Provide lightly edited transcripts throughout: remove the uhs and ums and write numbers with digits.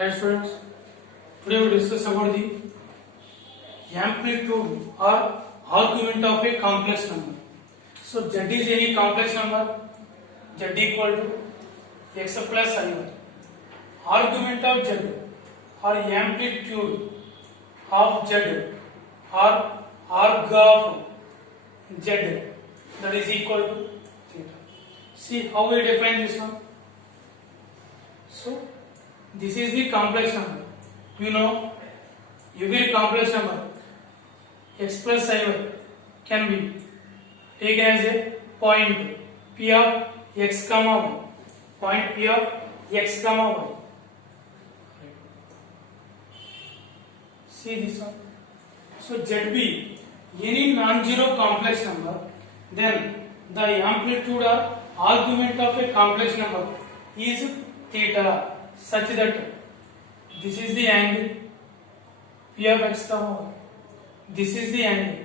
Hi students, today we discuss about the amplitude or argument of a complex number. So z is any complex number, z equal to x plus I. Argument of z or amplitude of z or arg of z, that is equal to theta. See how we define this one. So this is the complex number. You know, every complex number x plus I can be taken as a point p of x comma y. Point p of x comma y. See this one. So ZB, any non-zero complex number, then the amplitude or argument of a complex number is theta, such that this is the angle p of x comma y. This is the angle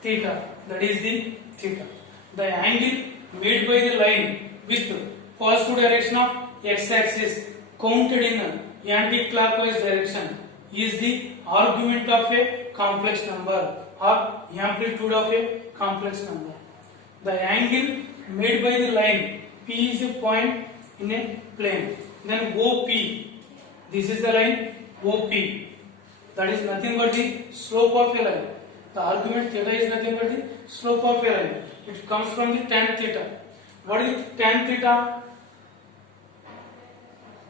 theta, that is the theta. The angle made by the line with positive direction of x-axis counted in anti-clockwise direction is the argument of a complex number or amplitude of a complex number. The angle made by the line P is a point in a plane. Then OP, this is the line OP. That is nothing but the slope of a line. The argument theta is nothing but the slope of a line. It comes from the tan theta. What is tan theta?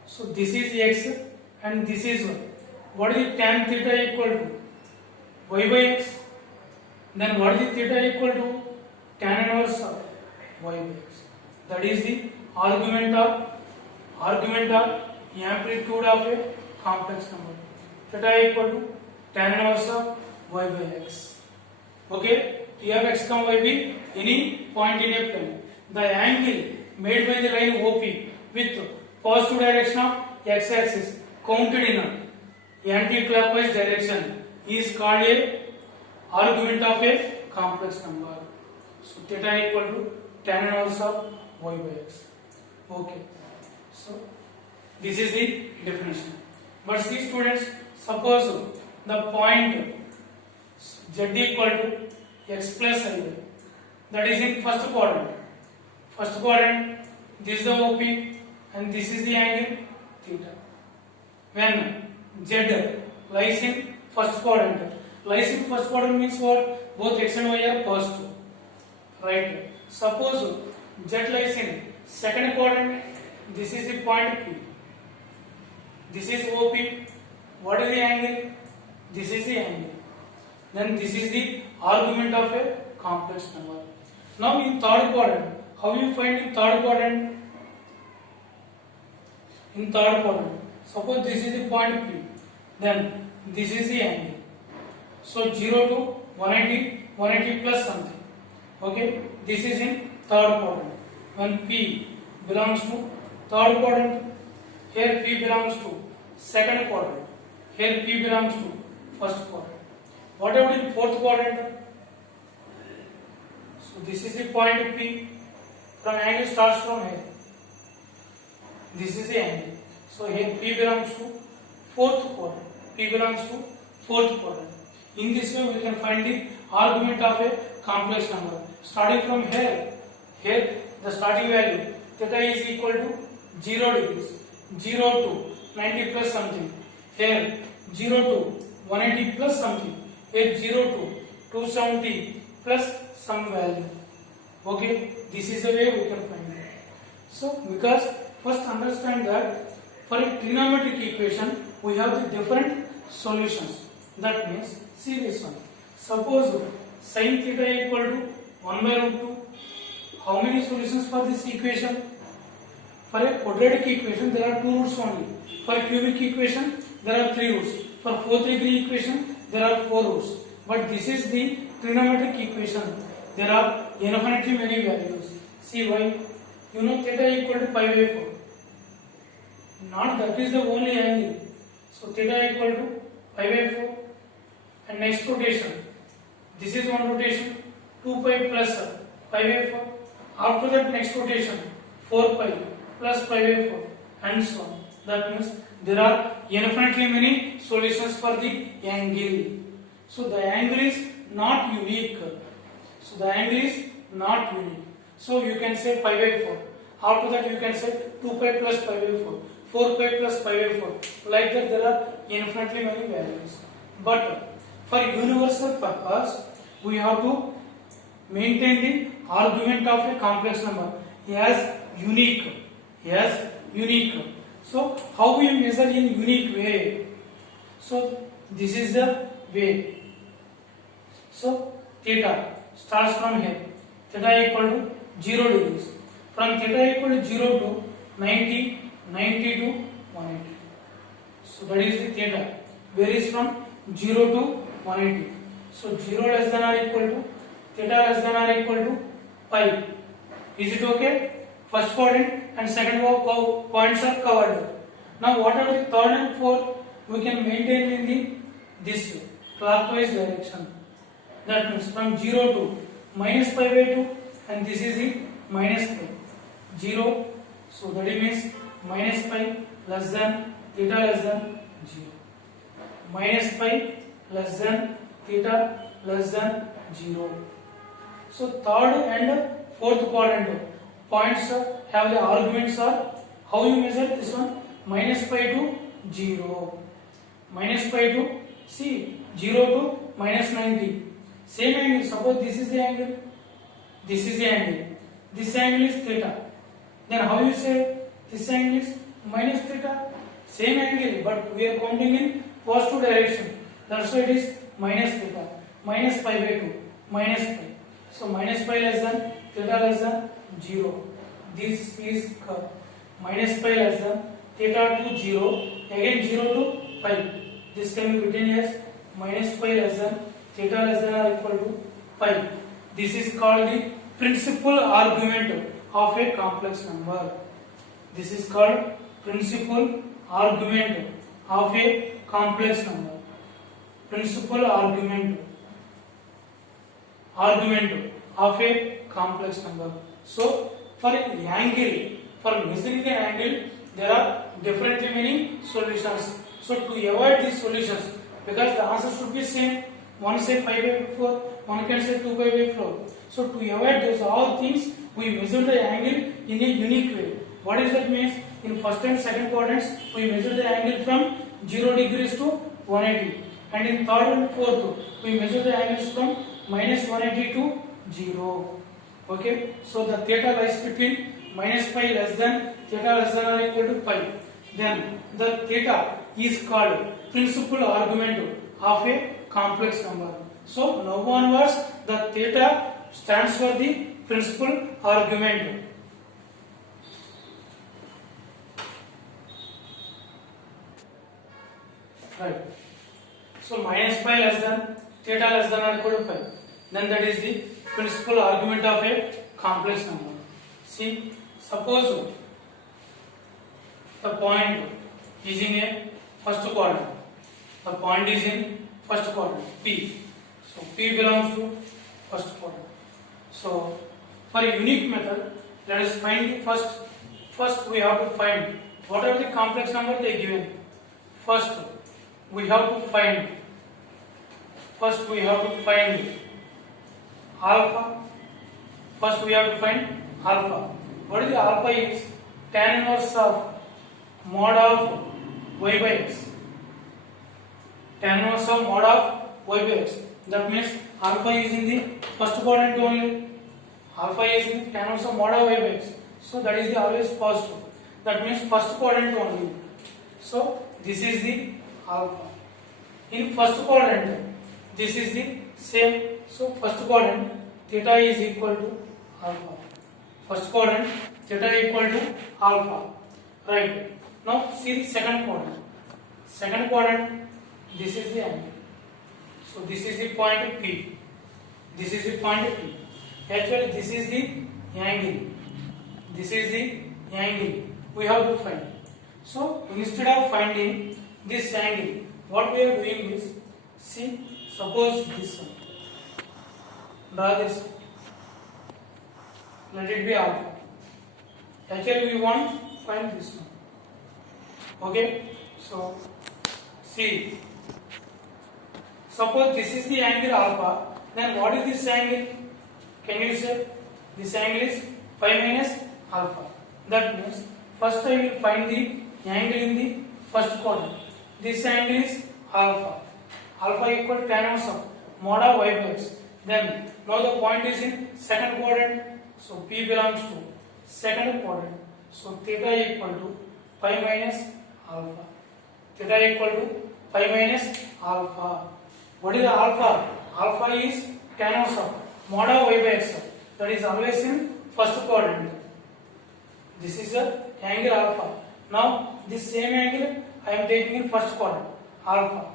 So this is x and this is y. What is the tan theta equal to? Y by x. Then what is the theta equal to? Tan inverse of y by x. That is the argument of amplitude of a complex number. Theta equal to tan inverse of y by x. Okay, p of x comma y be any point in a plane. The angle made by the line OP with positive direction of x-axis counted in anti-clockwise direction is called a argument of a complex number. So theta equal to tan inverse of y by x. Okay. So this is the definition. But see students, suppose the point z equal to x plus I, that is in first quadrant. First quadrant, this is the OP and this is the angle theta. When z lies in first quadrant, lies in first quadrant means what? Both x and y are positive, right? Suppose z lies in second quadrant, this is the point P, this is OP. What is the angle? This is the angle. Then this is the argument of a complex number. Now in third quadrant, how you find in third quadrant? In third quadrant, suppose this is the point P, then this is the angle. So 0 to 180, 180 plus something. Okay, this is in third quadrant. When P belongs to third quadrant, here P belongs to second quadrant, here P belongs to first quadrant. What about in fourth quadrant? So this is the point P. From angle starts from here. This is the angle. So here P belongs to fourth quadrant. P belongs to fourth quadrant. In this way we can find the argument of a complex number. Starting from here the starting value theta is equal to 0 degrees. 0 to 90 plus something. Here 0 to 180 plus something. Here 0 to 270 plus some value. Okay, this is the way we can find it. So because first understand that for a trigonometric equation we have the different solutions. That means see this one. Suppose sin theta equal to 1 by root 2. How many solutions for this equation? For a quadratic equation there are 2 roots only. For a cubic equation there are 3 roots. For fourth degree equation there are 4 roots. But this is the trigonometric equation. There are infinitely many values. See why? You know theta equal to pi by 4. Not that is the only angle. So theta equal to pi by 4. And next rotation. This is one rotation. 2 pi plus pi by 4. After that next rotation 4 pi plus pi by 4. and so on. That means there are infinitely many solutions for the angle. So the angle is not unique. So the angle is not unique. So you can say pi by 4. After that you can say 2 pi plus pi by 4, 4 pi plus pi by 4. Like that there are infinitely many values. But for universal purpose, we have to maintain the argument of a complex number as unique. As unique. So how we measure in unique way? So this is the way. So theta starts from here. Theta equal to 0 degrees. From theta equal to 0 to 90, 90 to 180. So that is the theta. Varies from 0 to 180. So 0 less than or equal to theta less than or equal to pi. Is it okay? First quadrant and second points are covered. Now what are the third and fourth? We can maintain in the this clockwise direction. That means from 0 to minus pi by 2 and this is the minus pi. 0. So that means minus pi less than theta less than 0. Minus pi less than theta less than 0. So third and fourth quadrant points have the arguments are how you measure this one minus pi to 0. Minus pi to see 0 to minus 90. Same angle. Suppose this is the angle. This is the angle. This angle is theta. Then how you say this angle is minus theta? Same angle, but we are counting in positive direction. That's why it is minus theta. Minus pi by 2. Minus pi. So minus pi less than theta less than 0. This is curve. Minus pi less than theta to 0. Again 0 to pi. This can be written as minus pi less than theta less than or equal to pi. This is called the principal argument of a complex number. This is called principal argument of a complex number. Principal argument of a complex number. So for angle, for measuring the angle, there are differently many solutions. So to avoid these solutions, because the answer should be same, one say pi by 4, one can say 2 pi by 4. So to avoid those all things, we measure the angle in a unique way. What is that means? In first and second quadrants, we measure the angle from 0 degrees to 180. And in third and fourth, we measure the angles from minus 180 to 0. Okay? So the theta lies between minus pi less than theta less than or equal to pi. Then the theta is called principal argument of a complex number. So now onwards, the theta stands for the principal argument. Right. So minus pi less than theta less than or equal to pi. Then that is the principal argument of a complex number. See, suppose the point is in a first quadrant. The point is in first quadrant P. So P belongs to first quadrant. So for a unique method, let us find the first we have to find what are the complex number they given. First we have to find alpha. First we have to find alpha. What is the alpha is? Tan inverse of mod of y by x. Tan inverse of mod of y by x. That means alpha is in the first quadrant only. Alpha is in the tan inverse of mod of y by x. So that is the always positive. That means first quadrant only. So this is the alpha. In first quadrant, this is the same. So first quadrant, theta is equal to alpha. First quadrant, theta equal to alpha. Right. Now see the second quadrant. Second quadrant, this is the angle. So this is the point P. This is the point P. Actually, this is the angle. This is the angle we have to find. So instead of finding this angle, what we are doing is, see, suppose this one. Draw this. Let it be alpha. Actually, we want to find this one. Okay, so see, suppose this is the angle alpha, then what is this angle? Can you say this angle is pi minus alpha? That means first I will find the angle in the first quadrant. This angle is alpha. Alpha equal to tan inverse of mod of y by x. Then now the point is in second quadrant. So P belongs to second quadrant. So theta equal to pi minus alpha. Theta equal to pi minus alpha. What is the alpha? Alpha is tan inverse of mod of y by x. That is always in first quadrant. This is the angle alpha. Now this same angle I am taking in first quadrant, alpha.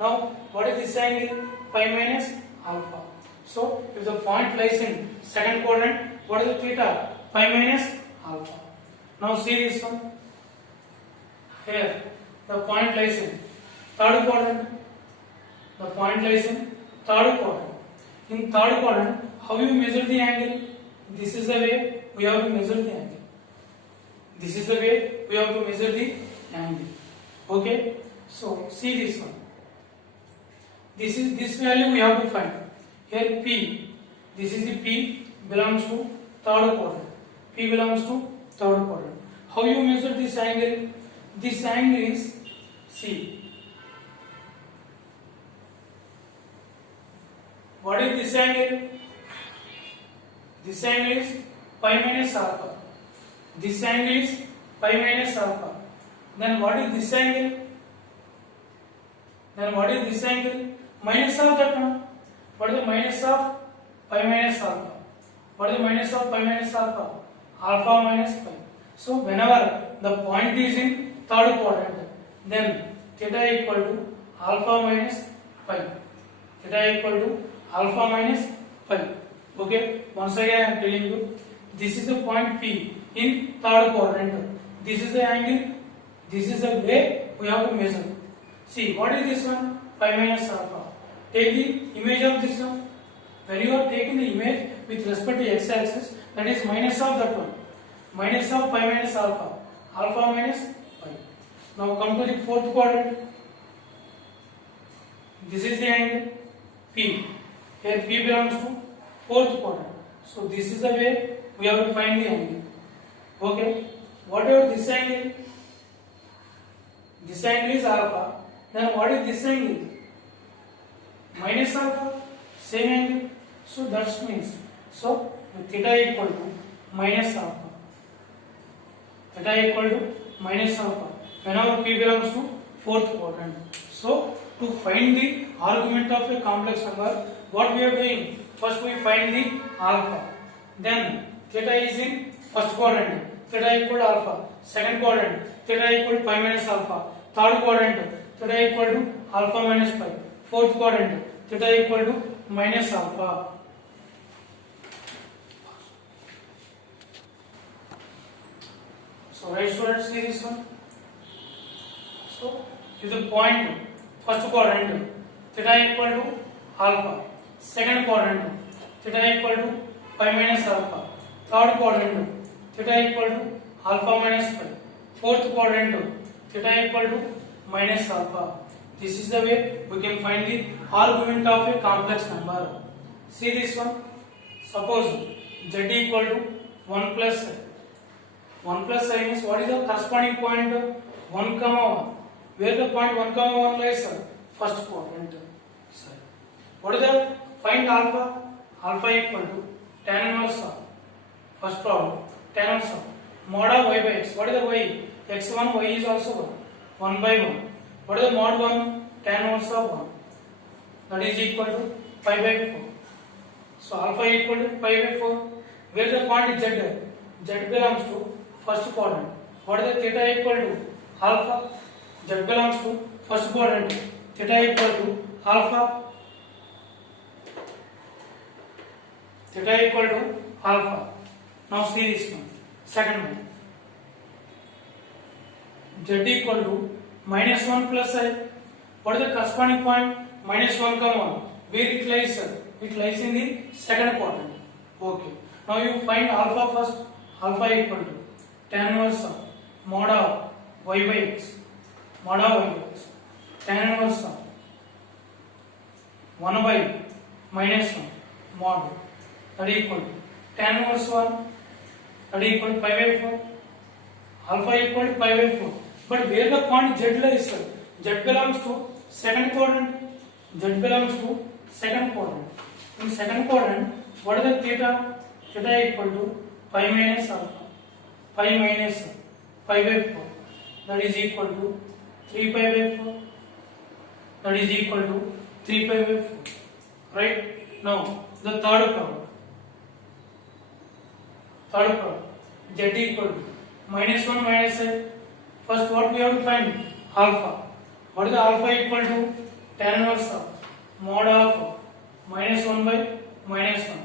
Now what is this angle? Pi minus alpha. So if the point lies in second quadrant, what is the theta? Pi minus alpha. Now see this one. Here the point lies in third quadrant. The point lies in third quadrant. In third quadrant, how you measure the angle? This is the way we have to measure the angle. This is the way we have to measure the angle. Okay, so see this one. This value we have to find. Here P, this is the P belongs to third quadrant. P belongs to third quadrant. How you measure this angle? This angle is, see, what is this angle? This angle is pi minus alpha. This angle is pi minus alpha. Then what is this angle? Then what is this angle? Minus of that one. What is the minus of pi minus alpha? What is the minus of pi minus alpha? Alpha minus pi. So whenever the point is in third quadrant, then theta equal to alpha minus pi. Theta equal to alpha minus pi. Okay, once again I am telling you, this is the point P in third quadrant. This is the angle. This is the way we have to measure. See, what is this one? Pi minus alpha. Take the image of this one. When you are taking the image with respect to x-axis, that is minus of that one. Minus of pi minus alpha. Alpha minus pi. Now come to the fourth quadrant. This is the angle P. Here P belongs to fourth quadrant. So this is the way we have to find the angle. Okay. What about this angle? This angle is alpha. Then what is this angle? Minus alpha. Same angle. So that means, so theta equal to minus alpha. Theta equal to minus alpha. Whenever P belongs to fourth quadrant. So to find the argument of a complex number, what we are doing? First we find the alpha. Then theta is in first quadrant. Theta equal to alpha. Second quadrant, theta equal to pi minus alpha. Third quadrant, theta equal to alpha minus pi. Fourth quadrant, theta equal to minus alpha. So right students, see this one. So if the point first quadrant, theta equal to alpha. Second quadrant, theta equal to pi minus alpha. Third quadrant, theta equal to alpha minus pi. Fourth quadrant, theta equal to minus alpha. This is the way we can find the argument of a complex number. See this one. Suppose z equal to 1 plus I. 1 plus I means what is the corresponding point? 1 comma 1. Where the point 1 comma 1 lies? First quadrant. What is the find alpha? Alpha equal to tan inverse of first problem. Tan inverse of mod of y by x. What is the y? x1, y is also 1. 1 by 1. What is the mod 1? Tan inverse of 1. That is equal to pi by 4. So alpha equal to pi by 4. Where the point is z? Z belongs to first quadrant. What is the theta equal to? Alpha. Z belongs to first quadrant. Theta equal to alpha. Theta equal to alpha. Now see this one. Second one. Z equal to minus 1 plus I. What is the corresponding point? Minus 1 comma 1. Where it lies? It lies in the second quadrant. Okay. Now you find alpha first. Alpha equal to tan inverse of mod of y by x. mod of y tan inverse of 1 by minus 1 mod that is equal to tan inverse 1 that is equal to pi by 4 alpha equal to pi by 4. But where the point z lies, sir? Z belongs to second quadrant. Z belongs to second quadrant. In second quadrant, what is the theta? Theta equal to pi minus alpha. Pi minus pi by 4. That is equal to 3 pi by 4. That is equal to 3 pi by 4. Right? Now, the third problem. Z equal to minus 1 minus 8. First, what we have to find? Alpha. What is the alpha equal to? Tan inverse of mod of minus 1 by minus 1.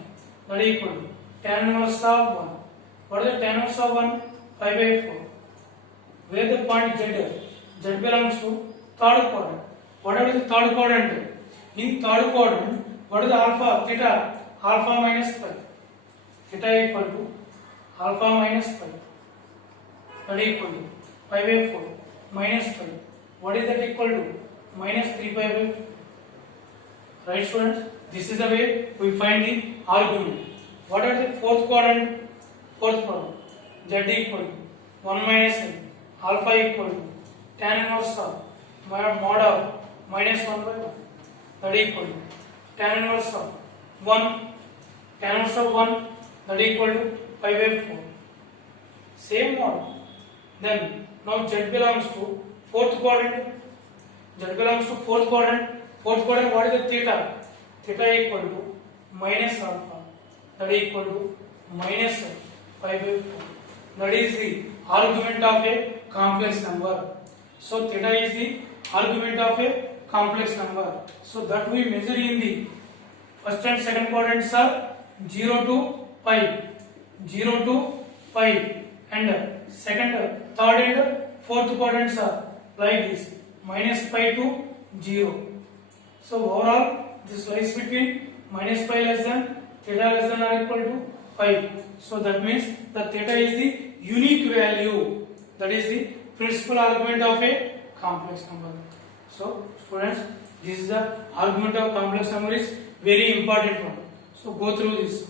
That is equal to tan inverse of 1. What is the tan inverse of 1? Pi by 4. Where the point z? Z belongs to third quadrant. What is the third quadrant? In third quadrant, what is the alpha? Theta. Alpha minus pi. Theta equal to alpha minus pi. That is equal to pi by 4 minus pi. What is that equal to? Minus 3 pi by 4. Right, students? This is the way we find the argument. What are the fourth quadrant? Z equal to 1 minus n. Alpha equal to tan inverse of mod of minus 1 by 1. That is equal to tan inverse of 1. Tan inverse of 1 that is equal to pi by 4. Same mod. Then now z belongs to fourth quadrant. Z belongs to fourth quadrant. Fourth quadrant, what is the theta? Theta equal to minus alpha. That is equal to minus pi by 4. That is the argument of a complex number. So theta is the argument of a complex number. So that we measure in the first and second quadrants are 0 to pi. 0 to pi. And second, third and fourth quadrants are like this, minus pi to 0. So overall, this lies between minus pi less than theta less than or equal to pi. So that means the theta is the unique value. That is the principal argument of a complex number. So students, this is the argument of complex number is very important one. So go through this.